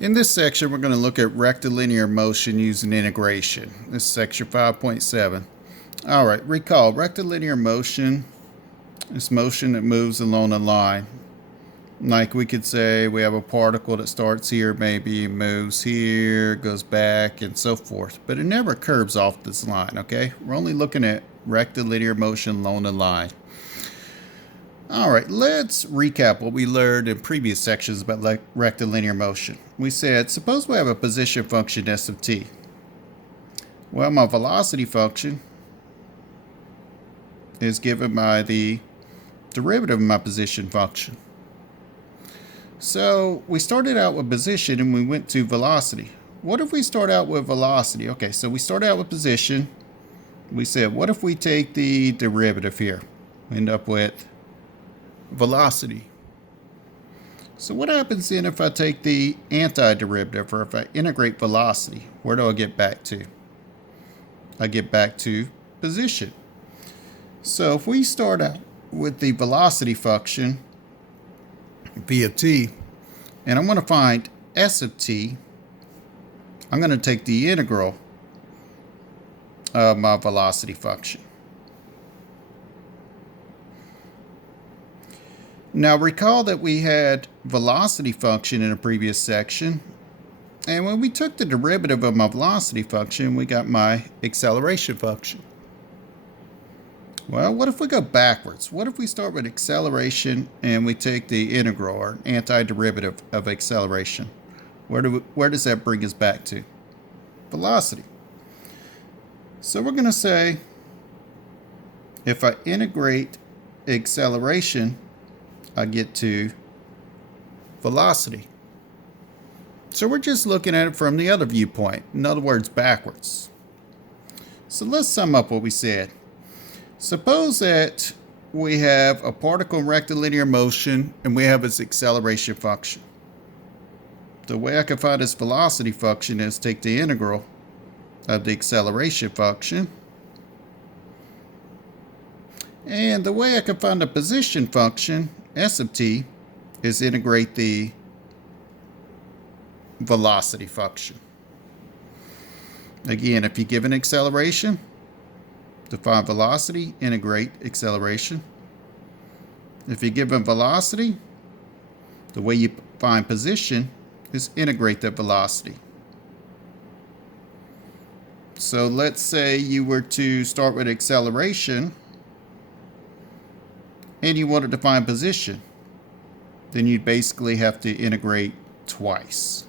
In this section, we're going to look at rectilinear motion using integration. This is section 5.7. All right, recall rectilinear motion is motion that moves along a line. Like we could say we have a particle that starts here, maybe moves here, goes back, and so forth. But it never curves off this line, okay? We're only looking at rectilinear motion along a line. All right, let's recap what we learned in previous sections about rectilinear motion. We said, suppose we have a position function s of t. Well, my velocity function is given by the derivative of my position function. So we started out with position and we went to velocity. What if we start out with velocity? Okay, so we started out with position. We said, what if we take the derivative here? We end up with velocity. So what happens then if I take the antiderivative, or if I integrate velocity? Where do I get back to? I get back to position. So if we start out with the velocity function v of t, and I'm going to find s of t, I'm going to take the integral of my velocity function. Now recall that we had velocity function in a previous section, and when we took the derivative of my velocity function, we got my acceleration function. Well, what if we go backwards? What if we start with acceleration and we take the integral or antiderivative of acceleration? Where does that bring us back to? Velocity. So we're going to say if I integrate acceleration, I get to velocity. So we're just looking at it from the other viewpoint. In other words, backwards. So let's sum up what we said. Suppose that we have a particle in rectilinear motion and we have its acceleration function. The way I can find its velocity function is take the integral of the acceleration function. And the way I can find the position function, s of t, is integrate the velocity function. Again, if you give an acceleration, to find velocity, integrate acceleration. If you're given velocity, the way you find position is integrate that velocity. So let's say you were to start with acceleration and you wanted to find position, then you'd basically have to integrate twice.